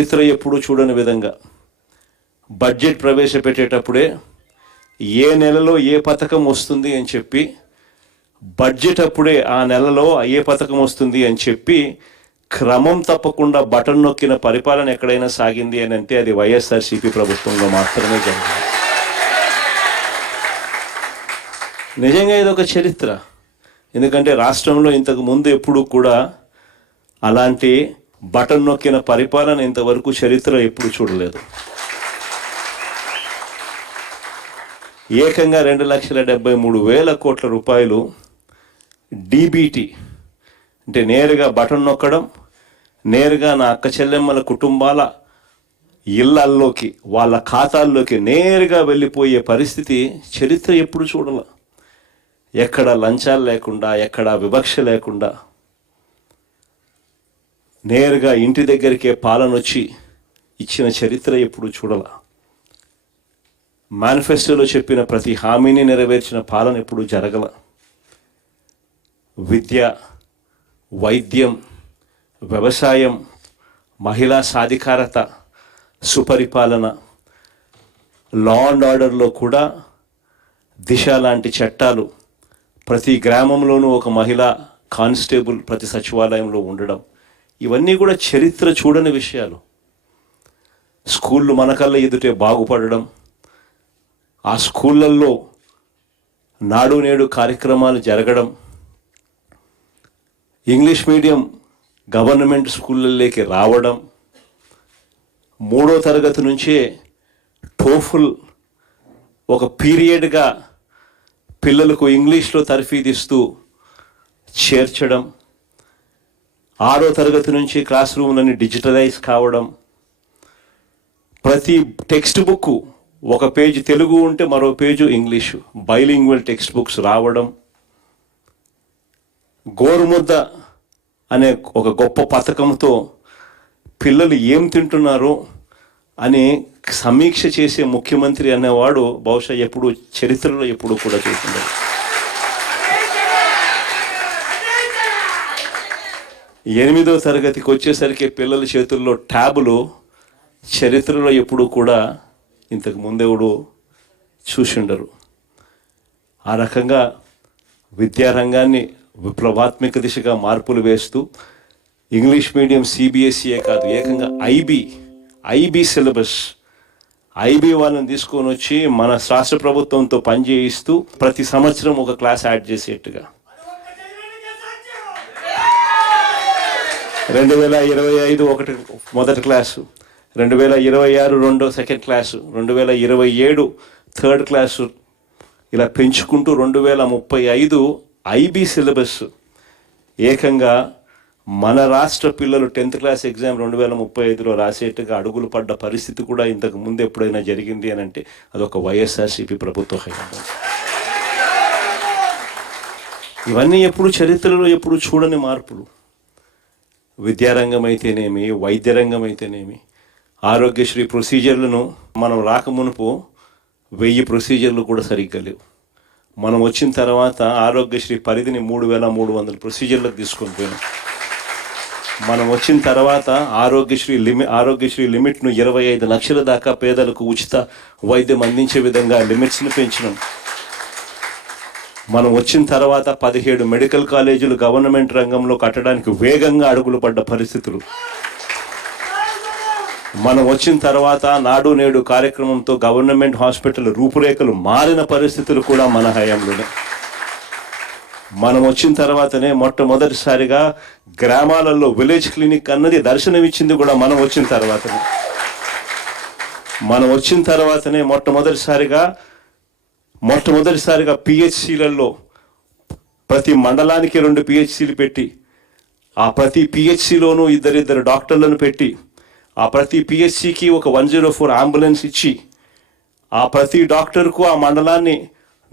చరిత్ర ఎప్పుడూ చూడని విధంగా బడ్జెట్ ప్రవేశపెట్టేటప్పుడే ఏ నెలలో ఏ పథకం వస్తుంది అని చెప్పి, బడ్జెట్ అప్పుడే ఆ నెలలో ఏ పథకం వస్తుంది అని చెప్పి క్రమం తప్పకుండా బటన్ నొక్కిన పరిపాలన ఎక్కడైనా సాగింది అని అంటే అది వైఎస్ఆర్సీపీ ప్రభుత్వంలో మాత్రమే జరిగింది. నిజంగా ఇది ఒక చరిత్ర. ఎందుకంటే రాష్ట్రంలో ఇంతకు ముందు ఎప్పుడు కూడా అలాంటి బటన్ నొక్కిన పరిపాలన ఇంతవరకు చరిత్ర ఎప్పుడు చూడలేదు. ఏకంగా 2,73,000 కోట్ల రూపాయలు డీబీటీ అంటే నేరుగా బటన్ నొక్కడం, నేరుగా నా అక్క చెల్లెమ్మల కుటుంబాల ఇళ్లల్లోకి వాళ్ళ ఖాతాల్లోకి నేరుగా వెళ్ళిపోయే పరిస్థితి చరిత్ర ఎప్పుడు చూడాల. ఎక్కడ లంచాలు లేకుండా, ఎక్కడ వివక్ష లేకుండా నేరుగా ఇంటి దగ్గరికే పాలన వచ్చి ఇచ్చిన చరిత్ర ఎప్పుడు చూడాల. మేనిఫెస్టోలో చెప్పిన ప్రతి హామీని నెరవేర్చిన పాలన ఎప్పుడు జరగల. విద్య, వైద్యం, వ్యవసాయం, మహిళా సాధికారత, సుపరిపాలన, లా అండ్ ఆర్డర్లో కూడా దిశ లాంటి చట్టాలు, ప్రతి గ్రామంలోనూ ఒక మహిళా కానిస్టేబుల్ ప్రతి సచివాలయంలో ఉండడం, ఇవన్నీ కూడా చరిత్ర చూడని విషయాలు. స్కూళ్ళు మనకల్లా ఎదుటే బాగుపడడం, ఆ స్కూళ్ళల్లో నాడు నేడు కార్యక్రమాలు జరగడం, ఇంగ్లీష్ మీడియం గవర్నమెంట్ స్కూళ్ళల్లోకి రావడం, 3వ తరగతి నుంచే టోఫుల్ ఒక పీరియడ్గా పిల్లలకు ఇంగ్లీష్లో తర్ఫీదిస్తూ చేర్చడం, 6వ తరగతి నుంచి క్లాస్ రూమ్లని డిజిటలైజ్ కావడం, ప్రతి టెక్స్ట్ బుక్ ఒక పేజీ తెలుగు ఉంటే మరో page English, bilingual text books రావడం, గోరుముద్ద అనే ఒక గొప్ప పథకంతో పిల్లలు ఏం తింటున్నారో అని సమీక్ష చేసే ముఖ్యమంత్రి అనేవాడు బహుశా ఎప్పుడు చరిత్రలో ఎప్పుడు కూడా చూస్తున్నాడు. 8వ తరగతికి వచ్చేసరికి పిల్లల చేతుల్లో ట్యాబులు చరిత్రలో ఎప్పుడు కూడా ఇంతకు ముందెవడు చూసిండరు. ఆ రకంగా విద్యారంగాన్ని విప్లవాత్మక దిశగా మార్పులు వేస్తూ ఇంగ్లీష్ మీడియం సిబిఎస్ఈయే కాదు, ఏకంగా ఐబీ సిలబస్, ఐబీ వాళ్ళని తీసుకొని వచ్చి మన రాష్ట్ర ప్రభుత్వంతో పనిచేయిస్తూ ప్రతి సంవత్సరం ఒక క్లాస్ యాడ్ చేసేట్టుగా 2025 ఒకటి మొదటి class, 2026 second class, 2027 third class, ఇలా పెంచుకుంటూ 2035 ఐబీ సిలబస్. ఏకంగా మన రాష్ట్ర పిల్లలు 10th క్లాస్ ఎగ్జామ్ 2035లో రాసేట్టుగా అడుగులు పడ్డ పరిస్థితి కూడా ఇంతకు ముందు ఎప్పుడైనా జరిగింది అని అంటే అదొక వైఎస్ఆర్సీపీ ప్రభుత్వ హయాంలో. ఇవన్నీ ఎప్పుడు చరిత్రలో ఎప్పుడు చూడని మార్పులు. విద్యారంగం అయితేనేమి, వైద్య రంగం అయితేనేమి, ఆరోగ్యశ్రీ ప్రొసీజర్లను మనం రాకమునుపు 1000 ప్రొసీజర్లు కూడా సరిగ్గా లేవు. మనం వచ్చిన తర్వాత ఆరోగ్యశ్రీ పరిధిని 3,300 ప్రొసీజర్లకు తీసుకొని పోయినాం. మనం వచ్చిన తర్వాత ఆరోగ్యశ్రీ లిమిట్ను 25 లక్షల దాకా పేదలకు ఉచిత వైద్యం అందించే విధంగా లిమిట్స్ని పెంచినాం. మనం వచ్చిన తర్వాత 17 మెడికల్ కాలేజీలు గవర్నమెంట్ రంగంలో కట్టడానికి వేగంగా అడుగులు పడ్డ పరిస్థితులు. మనం వచ్చిన తర్వాత నాడు నేడు కార్యక్రమంతో గవర్నమెంట్ హాస్పిటల్ రూపురేఖలు మారిన పరిస్థితులు కూడా మన హయాంలోనే. మనం వచ్చిన తర్వాతనే మొట్టమొదటిసారిగా గ్రామాలలో విలేజ్ క్లినిక్ అన్నది దర్శనమిచ్చింది కూడా మనం వచ్చిన తర్వాతనే. మనం వచ్చిన తర్వాతనే మొట్టమొదటిసారిగా పిహెచ్సిలలో ప్రతి మండలానికి 2 పిహెచ్సిలు పెట్టి, ఆ ప్రతి పిహెచ్సిలోనూ ఇద్దరిద్దరు డాక్టర్లను పెట్టి, ఆ ప్రతి పిహెచ్సికి ఒక 104 అంబులెన్స్ ఇచ్చి, ఆ ప్రతి డాక్టర్కు ఆ మండలాన్ని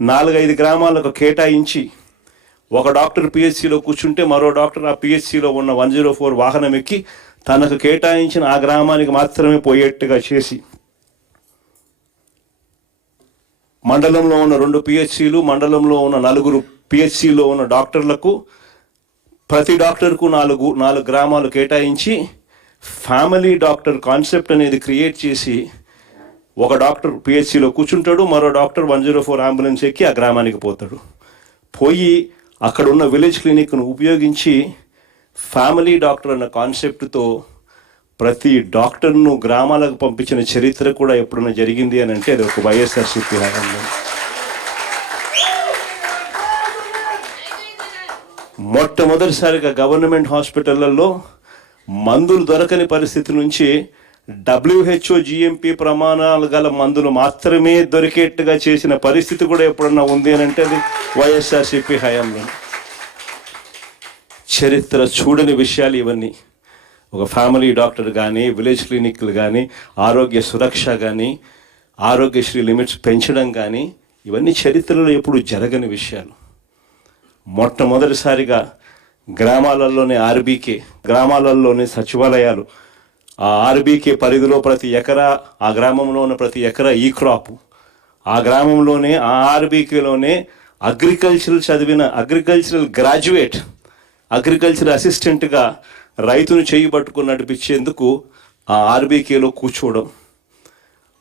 4-5 గ్రామాలకు కేటాయించి, ఒక డాక్టర్ పిహెచ్సిలో కూర్చుంటే మరో డాక్టర్ ఆ పిహెచ్సిలో ఉన్న 104 వాహనం ఎక్కి తనకు కేటాయించిన ఆ గ్రామానికి మాత్రమే పోయేట్టుగా చేసి, మండలంలో ఉన్న 2 పిహెచ్సిలు, మండలంలో ఉన్న 4 పిహెచ్సిలో ఉన్న డాక్టర్లకు ప్రతి డాక్టర్కు 4 గ్రామాలు కేటాయించి ఫ్యామిలీ డాక్టర్ కాన్సెప్ట్ అనేది క్రియేట్ చేసి ఒక డాక్టర్ పిహెచ్సిలో కూర్చుంటాడు, మరో డాక్టర్ 104 అంబులెన్స్ ఎక్కి ఆ గ్రామానికి పోతాడు. పోయి అక్కడ ఉన్న విలేజ్ క్లినిక్ను ఉపయోగించి ఫ్యామిలీ డాక్టర్ అన్న కాన్సెప్ట్తో ప్రతి డాక్టర్ను గ్రామాలకు పంపించిన చరిత్ర కూడా ఎప్పుడన్నా జరిగింది అని అంటే అది ఒక వైఎస్ఆర్సీపీ హయాంలో. మొట్టమొదటిసారిగా గవర్నమెంట్ హాస్పిటళ్లలో మందులు దొరకని పరిస్థితి నుంచి WHO GMP ప్రమాణాలు గల మందులు మాత్రమే దొరికేట్టుగా చేసిన పరిస్థితి కూడా ఎప్పుడన్నా ఉంది అని అంటే అది వైఎస్ఆర్సీపీ హయాంలో. చరిత్ర చూడని విషయాలు ఇవన్నీ. ఒక ఫ్యామిలీ డాక్టర్ కానీ, విలేజ్ క్లినిక్లు కానీ, ఆరోగ్య సురక్ష కానీ, ఆరోగ్యశ్రీ లిమిట్స్ పెంచడం కానీ, ఇవన్నీ చరిత్రలో ఎప్పుడు జరగని విషయాలు. మొట్టమొదటిసారిగా గ్రామాలలోనే ఆర్బీకే, గ్రామాలలోనే సచివాలయాలు, ఆ ఆర్బీకే పరిధిలో ప్రతి ఎకరా, ఆ గ్రామంలో ఉన్న ప్రతి ఎకరా ఈ క్రాప్, ఆ గ్రామంలోనే ఆ ఆర్బీకేలోనే అగ్రికల్చరల్ చదివిన అగ్రికల్చరల్ గ్రాడ్యుయేట్, అగ్రికల్చర్ అసిస్టెంట్గా రైతును చేయి పట్టుకుని నడిపించేందుకు ఆ ఆర్బీకేలో కూర్చోవడం,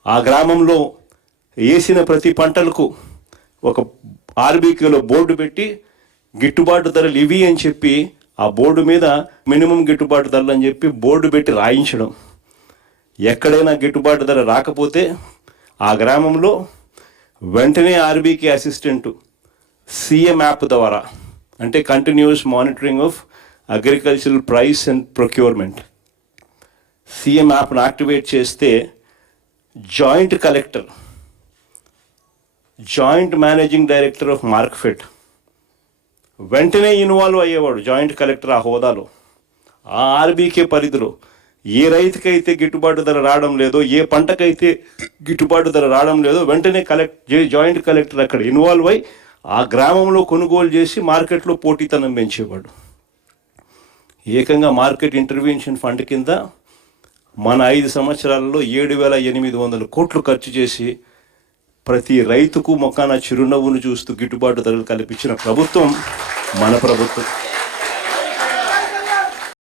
ఆ గ్రామంలో వేసిన ప్రతి పంటలకు ఒక ఆర్బీకేలో బోర్డు పెట్టి గిట్టుబాటు ధరలు ఇవి అని చెప్పి ఆ బోర్డు మీద మినిమం గిట్టుబాటు ధరలు అని చెప్పి బోర్డు పెట్టి రాయించడం. ఎక్కడైనా గిట్టుబాటు ధర రాకపోతే ఆ గ్రామంలో వెంటనే ఆర్బీకే అసిస్టెంటు CM యాప్ ద్వారా, అంటే continuous monitoring of agricultural price and procurement, CM యాప్ను యాక్టివేట్ చేస్తే joint collector, joint managing director of Markfed వెంటనే ఇన్వాల్వ్ అయ్యేవాడు. జాయింట్ కలెక్టర్ ఆ హోదాలో, ఆ ఆర్బీకే పరిధిలో ఏ రైతుకైతే గిట్టుబాటు ధర రావడం లేదో, ఏ పంటకైతే గిట్టుబాటు ధర రావడం లేదో వెంటనే జాయింట్ కలెక్టర్ అక్కడ ఇన్వాల్వ్ అయ్యి ఆ గ్రామంలో కొనుగోలు చేసి మార్కెట్లో పోటీతనం పెంచేవాడు. ఏకంగా మార్కెట్ ఇంటర్వెన్షన్ ఫండ్ కింద మన 5 సంవత్సరాలలో 7,800 కోట్లు ఖర్చు చేసి ప్రతి రైతుకు మొక్కన చిరునవ్వును చూస్తూ గిట్టుబాటు ధరలు కల్పించిన ప్రభుత్వం మన ప్రభుత్వం.